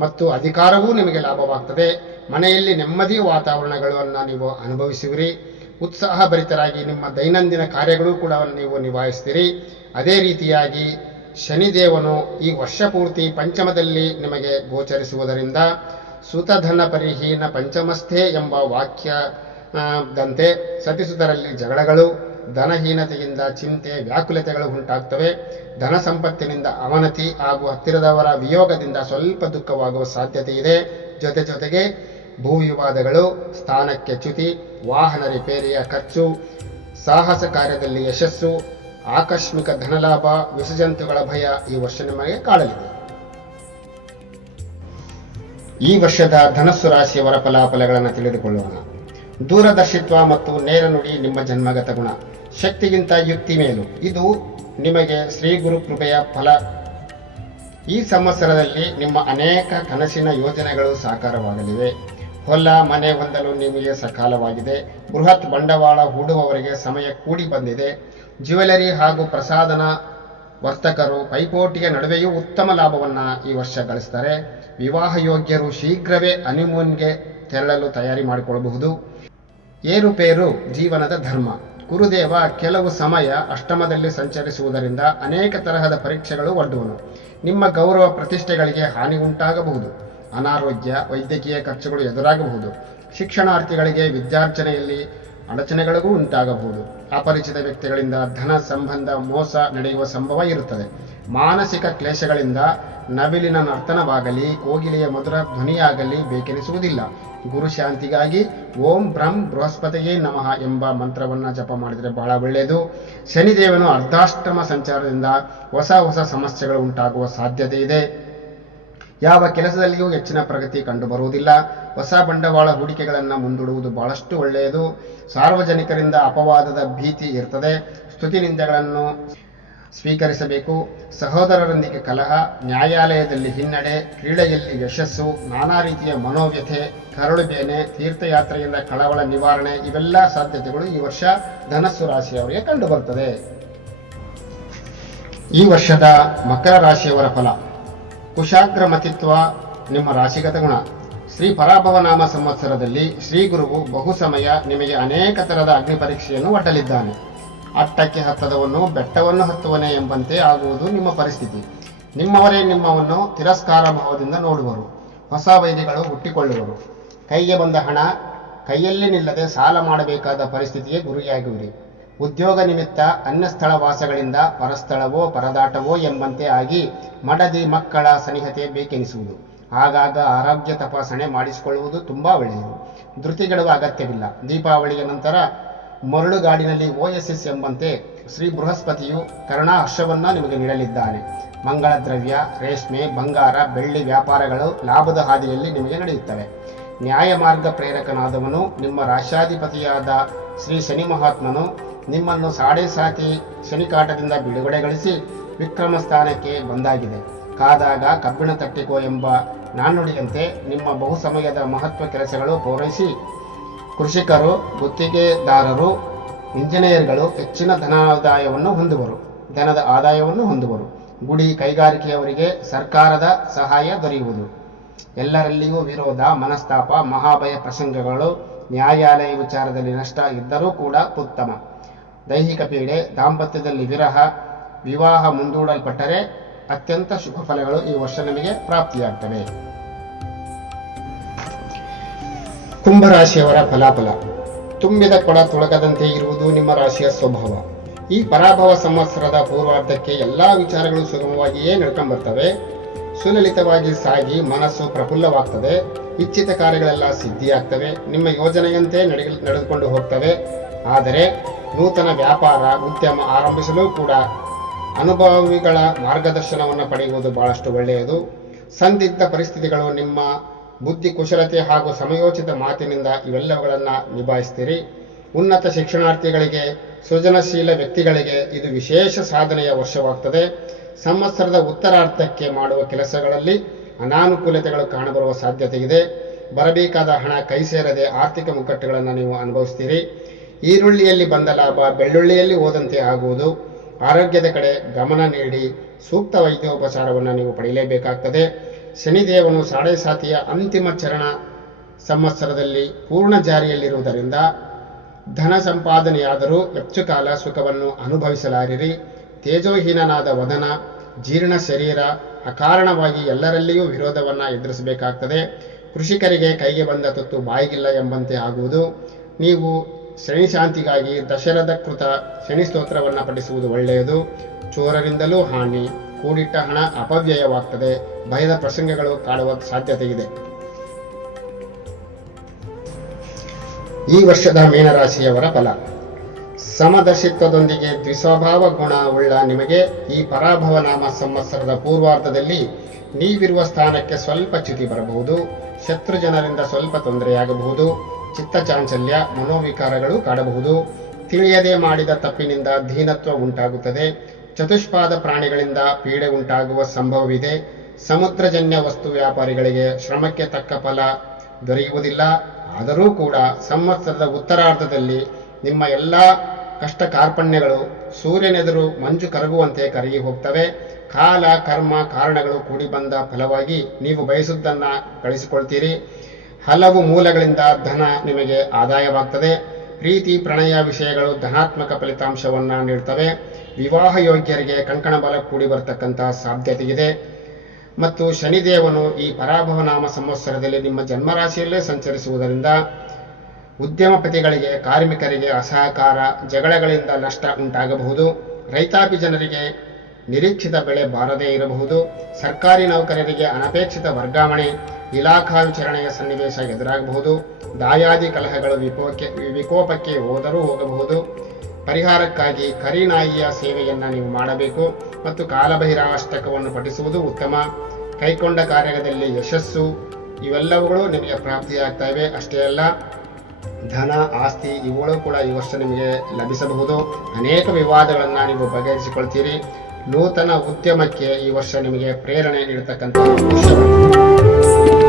ಮತ್ತು ಅಧಿಕಾರವೂ ನಿಮಗೆ ಲಾಭವಾಗ್ತದೆ. ಮನೆಯಲ್ಲಿ ನೆಮ್ಮದಿಯ ವಾತಾವರಣಗಳನ್ನು ನೀವು ಅನುಭವಿಸುವಿರಿ. ಉತ್ಸಾಹಭರಿತರಾಗಿ ನಿಮ್ಮ ದೈನಂದಿನ ಕಾರ್ಯಗಳು ಕೂಡ ನೀವು ನಿಭಾಯಿಸ್ತೀರಿ. ಅದೇ ರೀತಿಯಾಗಿ ಶನಿದೇವನು ಈ ವರ್ಷ ಪೂರ್ತಿ ಪಂಚಮದಲ್ಲಿ ನಿಮಗೆ ಗೋಚರಿಸುವುದರಿಂದ ಸುತಧನ ಪರಿಹೀನ ಪಂಚಮಸ್ಥೆ ಎಂಬ ವಾಕ್ಯದಂತೆ ಸತಿಸುತರಲ್ಲಿ ಜಗಳಗಳು, ಧನಹೀನತೆಯಿಂದ ಚಿಂತೆ ವ್ಯಾಕುಲತೆಗಳು ಉಂಟಾಗ್ತವೆ. ಧನ ಸಂಪತ್ತಿನಿಂದ ಅವನತಿ ಹಾಗೂ ಹತ್ತಿರದವರ ವಿಯೋಗದಿಂದ ಸ್ವಲ್ಪ ದುಃಖವಾಗುವ ಸಾಧ್ಯತೆ ಇದೆ. ಜೊತೆಗೆ ಭೂವಿವಾದಗಳು, ಸ್ಥಾನಕ್ಕೆ ಚ್ಯುತಿ, ವಾಹನ ರಿಪೇರಿಯ ಖರ್ಚು, ಸಾಹಸ ಕಾರ್ಯದಲ್ಲಿ ಯಶಸ್ಸು, ಆಕಸ್ಮಿಕ ಧನಲಾಭ, ವಿಷಜಂತುಗಳ ಭಯ ಈ ವರ್ಷ ನಿಮಗೆ ಕಾಡಲಿದೆ. ಈ ವರ್ಷದ ಧನಸ್ಸು ರಾಶಿಯವರ ಫಲಾಫಲಗಳನ್ನು ತಿಳಿದುಕೊಳ್ಳೋಣ. ದೂರದರ್ಶಿತ್ವ ಮತ್ತು ನೇರ ನುಡಿ ನಿಮ್ಮ ಜನ್ಮಗತ ಗುಣ. ಶಕ್ತಿಗಿಂತ ಯುಕ್ತಿ ಮೇಲು. ಇದು ನಿಮಗೆ ಶ್ರೀ ಗುರು ಕೃಪೆಯ ಫಲ. ಈ ಸಂವತ್ಸರದಲ್ಲಿ ನಿಮ್ಮ ಅನೇಕ ಕನಸಿನ ಯೋಜನೆಗಳು ಸಾಕಾರವಾಗಲಿವೆ. ಹೊಲ ಮನೆ ಹೊಂದಲು ನಿಮಗೆ ಸಕಾಲವಾಗಿದೆ. ಬೃಹತ್ ಬಂಡವಾಳ ಹೂಡುವವರಿಗೆ ಸಮಯ ಕೂಡಿ ಬಂದಿದೆ. ಜ್ಯುವೆಲರಿ ಹಾಗೂ ಪ್ರಸಾದನ ವರ್ತಕರು ಪೈಪೋಟಿಯ ನಡುವೆಯೂ ಉತ್ತಮ ಲಾಭವನ್ನು ಈ ವರ್ಷ ಗಳಿಸ್ತಾರೆ. ವಿವಾಹ ಯೋಗ್ಯರು ಶೀಘ್ರವೇ ಹನಿಮೂನ್ಗೆ ತೆರಳಲು ತಯಾರಿ ಮಾಡಿಕೊಳ್ಳಬಹುದು. ಏರುಪೇರು ಜೀವನದ ಧರ್ಮ. ಗುರುದೇವ ಕೆಲವು ಸಮಯ ಅಷ್ಟಮದಲ್ಲಿ ಸಂಚರಿಸುವುದರಿಂದ ಅನೇಕ ತರಹದ ಪರೀಕ್ಷೆಗಳು ಒಡ್ಡುವನು. ನಿಮ್ಮ ಗೌರವ ಪ್ರತಿಷ್ಠೆಗಳಿಗೆ ಹಾನಿ ಉಂಟಾಗಬಹುದು. ಅನಾರೋಗ್ಯ, ವೈದ್ಯಕೀಯ ಖರ್ಚುಗಳು ಎದುರಾಗಬಹುದು. ಶಿಕ್ಷಣಾರ್ಥಿಗಳಿಗೆ ವಿದ್ಯಾರ್ಜನೆಯಲ್ಲಿ ಅಡಚಣೆಗಳಿಗೂ ಉಂಟಾಗಬಹುದು. ಅಪರಿಚಿತ ವ್ಯಕ್ತಿಗಳಿಂದ ಧನ ಸಂಬಂಧ ಮೋಸ ನಡೆಯುವ ಸಂಭವ ಇರುತ್ತದೆ. ಮಾನಸಿಕ ಕ್ಲೇಶಗಳಿಂದ ನವಿಲಿನ ನರ್ತನವಾಗಲಿ ಕೋಗಿಲೆಯ ಮಧುರ ಧ್ವನಿಯಾಗಲಿ ಬೇಕೆನಿಸುವುದಿಲ್ಲ. ಗುರು ಶಾಂತಿಗಾಗಿ ಓಂ ಬ್ರಹ್ಮ ಬೃಹಸ್ಪತಿಯೇ ನಮಃ ಎಂಬ ಮಂತ್ರವನ್ನು ಜಪ ಮಾಡಿದರೆ ಬಹಳ ಒಳ್ಳೆಯದು. ಶನಿದೇವನು ಅರ್ಧಾಷ್ಟಮ ಸಂಚಾರದಿಂದ ಹೊಸ ಸಮಸ್ಯೆಗಳು ಉಂಟಾಗುವ ಸಾಧ್ಯತೆ ಇದೆ. ಯಾವ ಕೆಲಸದಲ್ಲಿಯೂ ಹೆಚ್ಚಿನ ಪ್ರಗತಿ ಕಂಡುಬರುವುದಿಲ್ಲ. ಹೊಸ ಬಂಡವಾಳ ಹೂಡಿಕೆಗಳನ್ನು ಮುಂದೂಡುವುದು ಬಹಳಷ್ಟು ಒಳ್ಳೆಯದು. ಸಾರ್ವಜನಿಕರಿಂದ ಅಪವಾದದ ಭೀತಿ ಇರ್ತದೆ. ಸ್ತುತಿ ನಿಂದೆಗಳನ್ನು ಸ್ವೀಕರಿಸಬೇಕು. ಸಹೋದರರೊಂದಿಗೆ ಕಲಹ, ನ್ಯಾಯಾಲಯದಲ್ಲಿ ಹಿನ್ನಡೆ, ಕ್ರೀಡೆಯಲ್ಲಿ ಯಶಸ್ಸು, ನಾನಾ ರೀತಿಯ ಮನೋವ್ಯಥೆ, ಕರಳುಬೇನೆ, ತೀರ್ಥಯಾತ್ರೆಯಿಂದ ಕಳವಳ ನಿವಾರಣೆ ಇವೆಲ್ಲ ಸಾಧ್ಯತೆಗಳು ಈ ವರ್ಷ ಧನಸ್ಸು ರಾಶಿಯವರಿಗೆ ಕಂಡುಬರುತ್ತದೆ. ಈ ವರ್ಷದ ಮಕರ ರಾಶಿಯವರ ಫಲ. ಕುಶಾಗ್ರ ಮತಿತ್ವ ನಿಮ್ಮ ರಾಶಿಗತ ಗುಣ. ಶ್ರೀ ಪರಾಭವ ನಾಮ ಸಂವತ್ಸರದಲ್ಲಿ ಶ್ರೀ ಗುರುವು ಬಹು ಸಮಯ ನಿಮಗೆ ಅನೇಕ ತರದ ಅಗ್ನಿ ಪರೀಕ್ಷೆಯನ್ನು ಒಡ್ಡಲಿದ್ದಾನೆ. ಅಟ್ಟಕ್ಕೆ ಹತ್ತದವನು ಬೆಟ್ಟವನ್ನು ಹತ್ತುವನೇ ಎಂಬಂತೆ ಆಗುವುದು ನಿಮ್ಮ ಪರಿಸ್ಥಿತಿ. ನಿಮ್ಮವರೇ ನಿಮ್ಮವನ್ನು ತಿರಸ್ಕಾರ ಭಾವದಿಂದ ನೋಡುವರು. ಹೊಸ ವೈದ್ಯಗಳು ಹುಟ್ಟಿಕೊಳ್ಳುವರು. ಕೈಗೆ ಬಂದ ಹಣ ಕೈಯಲ್ಲಿ ನಿಲ್ಲದೆ ಸಾಲ ಮಾಡಬೇಕಾದ ಪರಿಸ್ಥಿತಿಗೆ ಗುರಿಯಾಗುವಿರಿ. ಉದ್ಯೋಗ ನಿಮಿತ್ತ ಅನ್ಯಸ್ಥಳ ವಾಸಗಳಿಂದ ಪರಸ್ಥಳವೋ ಪರದಾಟವೋ ಎಂಬಂತೆ ಆಗಿ ಮಡದಿ ಮಕ್ಕಳ ಸನಿಹತೆ ಬೇಕೆನಿಸುವುದು. ಆಗಾಗ ಆರೋಗ್ಯ ತಪಾಸಣೆ ಮಾಡಿಸಿಕೊಳ್ಳುವುದು ತುಂಬಾ ಒಳ್ಳೆಯದು. ಧೃತಿಗೆಡುವ ಅಗತ್ಯವಿಲ್ಲ. ದೀಪಾವಳಿಯ ನಂತರ ಮರಳುಗಾಡಿನಲ್ಲಿ OSS ಎಂಬಂತೆ ಶ್ರೀ ಬೃಹಸ್ಪತಿಯು ಕರುಣಾ ಹರ್ಷವನ್ನ ನಿಮಗೆ ನೀಡಲಿದ್ದಾನೆ. ಮಂಗಳ ದ್ರವ್ಯ, ರೇಷ್ಮೆ, ಬಂಗಾರ, ಬೆಳ್ಳಿ ವ್ಯಾಪಾರಗಳು ಲಾಭದ ಹಾದಿಯಲ್ಲಿ ನಿಮಗೆ ನಡೆಯುತ್ತವೆ. ನ್ಯಾಯ ಮಾರ್ಗ ಪ್ರೇರಕನಾದವನು ನಿಮ್ಮ ರಾಶಾಧಿಪತಿಯಾದ ಶ್ರೀ ಶನಿ ಮಹಾತ್ಮನು ನಿಮ್ಮನ್ನು ಸಾತಿ ಶನಿಕಾಟದಿಂದ ಬಿಡುಗಡೆಗೊಳಿಸಿ ವಿಕ್ರಮ ಸ್ಥಾನಕ್ಕೆ ಬಂದಾಗಿದೆ. ಕಾದಾಗ ಕಬ್ಬಿಣ ತಟ್ಟಿಕೋ ಎಂಬ ನಾಣ್ಣುಡಿಯಂತೆ ನಿಮ್ಮ ಬಹು ಸಮಯದ ಮಹತ್ವ ಕೆಲಸಗಳು ಪೂರೈಸಿ ಕೃಷಿಕರು, ಗುತ್ತಿಗೆದಾರರು, ಇಂಜಿನಿಯರ್ಗಳು ಹೆಚ್ಚಿನ ಧನದ ಆದಾಯವನ್ನು ಹೊಂದುವರು. ಗುಡಿ ಕೈಗಾರಿಕೆಯವರಿಗೆ ಸರ್ಕಾರದ ಸಹಾಯ ದೊರೆಯುವುದು. ಎಲ್ಲರಲ್ಲಿಯೂ ವಿರೋಧ, ಮನಸ್ತಾಪ, ಮಹಾಭಯ ಪ್ರಸಂಗಗಳು, ನ್ಯಾಯಾಲಯ ವಿಚಾರದಲ್ಲಿ ನಷ್ಟ ಇದ್ದರೂ ಕೂಡ ಉತ್ತಮ. ದೈಹಿಕ ಪೀಡೆ, ದಾಂಪತ್ಯದಲ್ಲಿ ವಿರಹ, ವಿವಾಹ ಮುಂದೂಡಲ್ಪಟ್ಟರೆ ಅತ್ಯಂತ ಶುಭ ಫಲಗಳು ಈ ವರ್ಷ ನಿಮಗೆ ಪ್ರಾಪ್ತಿಯಾಗ್ತವೆ. ಕುಂಭರಾಶಿಯವರ ಫಲಾಫಲ. ತುಂಬಿದ ಕೊಡ ತುಳಕದಂತೆ ಇರುವುದು ನಿಮ್ಮ ರಾಶಿಯ ಸ್ವಭಾವ. ಈ ಪರಾಭವ ಸಂವತ್ಸರದ ಪೂರ್ವಾರ್ಧಕ್ಕೆ ಎಲ್ಲಾ ವಿಚಾರಗಳು ಸುಗಮವಾಗಿಯೇ ನಡ್ಕೊಂಡ್ಬರ್ತವೆ. ಸುಲಲಿತವಾಗಿ ಸಾಗಿ ಮನಸ್ಸು ಪ್ರಫುಲ್ಲವಾಗ್ತದೆ. ಇಚ್ಛಿತ ಕಾರ್ಯಗಳೆಲ್ಲ ಸಿದ್ಧಿಯಾಗ್ತವೆ. ನಿಮ್ಮ ಯೋಜನೆಯಂತೆ ನಡೆದುಕೊಂಡು ಹೋಗ್ತವೆ. ಆದರೆ ನೂತನ ವ್ಯಾಪಾರ ಉದ್ಯಮ ಆರಂಭಿಸಲು ಕೂಡ ಅನುಭವಿಗಳ ಮಾರ್ಗದರ್ಶನವನ್ನು ಪಡೆಯುವುದು ಬಹಳಷ್ಟು ಒಳ್ಳೆಯದು. ಸಂದಿಗ್ಧ ಪರಿಸ್ಥಿತಿಗಳು ನಿಮ್ಮ ಬುದ್ಧಿ ಕುಶಲತೆ ಹಾಗೂ ಸಮಯೋಚಿತ ಮಾತಿನಿಂದ ಇವೆಲ್ಲವುಗಳನ್ನು ನಿಭಾಯಿಸ್ತೀರಿ. ಉನ್ನತ ಶಿಕ್ಷಣಾರ್ಥಿಗಳಿಗೆ, ಸೃಜನಶೀಲ ವ್ಯಕ್ತಿಗಳಿಗೆ ಇದು ವಿಶೇಷ ಸಾಧನೆಯ ವರ್ಷವಾಗ್ತದೆ. ಸಂವತ್ಸರದ ಉತ್ತರಾರ್ಧಕ್ಕೆ ಮಾಡುವ ಕೆಲಸಗಳಲ್ಲಿ ಅನಾನುಕೂಲತೆಗಳು ಕಾಣಬರುವ ಸಾಧ್ಯತೆ ಇದೆ. ಬರಬೇಕಾದ ಹಣ ಕೈ ಸೇರದೆ ಆರ್ಥಿಕ ಮುಗ್ಗಟ್ಟುಗಳನ್ನು ನೀವು ಅನುಭವಿಸ್ತೀರಿ. ಈರುಳ್ಳಿಯಲ್ಲಿ ಬಂದ ಲಾಭ ಬೆಳ್ಳುಳ್ಳಿಯಲ್ಲಿ ಹೋದಂತೆ ಆಗುವುದು. ಆರೋಗ್ಯದ ಕಡೆ ಗಮನ ನೀಡಿ ಸೂಕ್ತ ವೈದ್ಯೋಪಚಾರವನ್ನು ನೀವು ಪಡೆಯಲೇಬೇಕಾಗ್ತದೆ. ಶನಿದೇವನು ಸಾತಿಯ ಅಂತಿಮ ಚರಣ ಸಂವತ್ಸರದಲ್ಲಿ ಪೂರ್ಣ ಜಾರಿಯಲ್ಲಿರುವುದರಿಂದ ಧನ ಸಂಪಾದನೆಯಾದರೂ ಹೆಚ್ಚು ಕಾಲ ಸುಖವನ್ನು ಅನುಭವಿಸಲಾರಿರಿ. ತೇಜೋಹೀನನಾದ ವದನ, ಜೀರ್ಣ ಶರೀರ, ಅಕಾರಣವಾಗಿ ಎಲ್ಲರಲ್ಲಿಯೂ ವಿರೋಧವನ್ನು ಎದುರಿಸಬೇಕಾಗ್ತದೆ. ಕೃಷಿಕರಿಗೆ ಕೈಗೆ ಬಂದ ತುತ್ತು ಬಾಯಿಗಿಲ್ಲ ಎಂಬಂತೆ ಆಗುವುದು. ನೀವು ಶನಿ ಶಾಂತಿಗಾಗಿ ದಶರಥ ಕೃತ ಶನಿ ಸ್ತೋತ್ರವನ್ನು ಪಠಿಸುವುದು ಒಳ್ಳೆಯದು. ಚೋರರಿಂದಲೂ ಹಾನಿ, ಕೂಡಿಟ್ಟ ಹಣ ಅಪವ್ಯಯವಾಗ್ತದೆ, ಭಯದ ಪ್ರಸಂಗಗಳು ಕಾಡುವ ಸಾಧ್ಯತೆ ಇದೆ. ಈ ವರ್ಷದ ಮೀನರಾಶಿಯವರ ಫಲ. ಸಮದರ್ಶಿತ್ವದೊಂದಿಗೆ ದ್ವಿಸ್ವಭಾವ ಗುಣ ಉಳ್ಳ ನಿಮಗೆ ಈ ಪರಾಭವ ನಾಮ ಸಂವತ್ಸರದ ಪೂರ್ವಾರ್ಧದಲ್ಲಿ ನೀವಿರುವ ಸ್ಥಾನಕ್ಕೆ ಸ್ವಲ್ಪ ಚ್ಯುತಿ ಬರಬಹುದು. ಶತ್ರು ಜನರಿಂದ ಸ್ವಲ್ಪ ತೊಂದರೆಯಾಗಬಹುದು. ಚಿತ್ತಚಾಂಚಲ್ಯ, ಮನೋವಿಕಾರಗಳು ಕಾಡಬಹುದು. ತಿಳಿಯದೆ ಮಾಡಿದ ತಪ್ಪಿನಿಂದ ದೀನತ್ವ ಉಂಟಾಗುತ್ತದೆ. ಚತುಷ್ಪಾದ ಪ್ರಾಣಿಗಳಿಂದ ಪೀಡೆ ಉಂಟಾಗುವ ಸಂಭವವಿದೆ. ಸಮುದ್ರಜನ್ಯ ವಸ್ತು ವ್ಯಾಪಾರಿಗಳಿಗೆ ಶ್ರಮಕ್ಕೆ ತಕ್ಕ ಫಲ ದೊರೆಯುವುದಿಲ್ಲ. ಆದರೂ ಕೂಡ ಸಂವತ್ಸರದ ಉತ್ತರಾರ್ಧದಲ್ಲಿ ನಿಮ್ಮ ಎಲ್ಲ ಕಷ್ಟ ಕಾರ್ಪಣ್ಯಗಳು ಸೂರ್ಯನೆದುರು ಮಂಜು ಕರಗುವಂತೆ ಕರಗಿ ಹೋಗ್ತವೆ. ಕಾಲ, ಕರ್ಮ, ಕಾರಣಗಳು ಕೂಡಿ ಬಂದ ಫಲವಾಗಿ ನೀವು ಬಯಸುವುದನ್ನು ಗಳಿಸಿಕೊಳ್ತೀರಿ. ಹಲವು ಮೂಲಗಳಿಂದ ಧನ ನಿಮಗೆ ಆದಾಯವಾಗ್ತದೆ. ಪ್ರೀತಿ, ಪ್ರಣಯ ವಿಷಯಗಳು ಧನಾತ್ಮಕ ಫಲಿತಾಂಶವನ್ನು ನೀಡುತ್ತವೆ. ವಿವಾಹ ಯೋಗ್ಯರಿಗೆ ಕಂಕಣ ಬಲ ಕೂಡಿ ಬರತಕ್ಕಂತಹ ಸಾಧ್ಯತೆ ಇದೆ. ಮತ್ತು ಶನಿದೇವನು ಈ ಪರಾಭವ ನಾಮ ಸಂವತ್ಸರದಲ್ಲಿ ನಿಮ್ಮ ಜನ್ಮರಾಶಿಯಲ್ಲೇ ಸಂಚರಿಸುವುದರಿಂದ ಉದ್ಯಮಪತಿಗಳಿಗೆ, ಕಾರ್ಮಿಕರಿಗೆ ಅಸಹಕಾರ, ಜಗಳಗಳಿಂದ ನಷ್ಟ ಉಂಟಾಗಬಹುದು. ರೈತಾಪಿ ಜನರಿಗೆ ನಿರೀಕ್ಷಿತ ಬೆಳೆ ಬಾರದೇ ಇರಬಹುದು. ಸರ್ಕಾರಿ ನೌಕರರಿಗೆ ಅನಪೇಕ್ಷಿತ ವರ್ಗಾವಣೆ, ಇಲಾಖಾ ವಿಚಾರಣೆಯ ಸನ್ನಿವೇಶ ಎದುರಾಗಬಹುದು. ದಾಯಾದಿ ಕಲಹಗಳು ವಿಕೋಪಕ್ಕೆ ಹೋದರೂ ಹೋಗಬಹುದು. ಪರಿಹಾರಕ್ಕಾಗಿ ಕರಿನಾಯಿಯ ಸೇವೆಯನ್ನು ನೀವು ಮಾಡಬೇಕು ಮತ್ತು ಕಾಲಭೈರವಾಷ್ಟಕವನ್ನು ಪಠಿಸುವುದು ಉತ್ತಮ. ಕೈಕೊಂಡ ಕಾರ್ಯದಲ್ಲಿ ಯಶಸ್ಸು ಇವೆಲ್ಲವುಗಳು ನಿಮಗೆ ಪ್ರಾಪ್ತಿಯಾಗ್ತಾ ಇವೆ. ಅಷ್ಟೇ ಅಲ್ಲ, ಧನ, ಆಸ್ತಿ ಇವುಗಳು ಕೂಡ ಈ ವರ್ಷ ನಿಮಗೆ ಲಭಿಸಬಹುದು. ಅನೇಕ ವಿವಾದಗಳನ್ನು ನೀವು ಬಗೆಹರಿಸಿಕೊಳ್ತೀರಿ. ನೂತನ ಉದ್ಯಮಕ್ಕೆ ಈ ವರ್ಷ ನಿಮಗೆ ಪ್ರೇರಣೆ ನೀಡತಕ್ಕಂಥ ವರ್ಷ.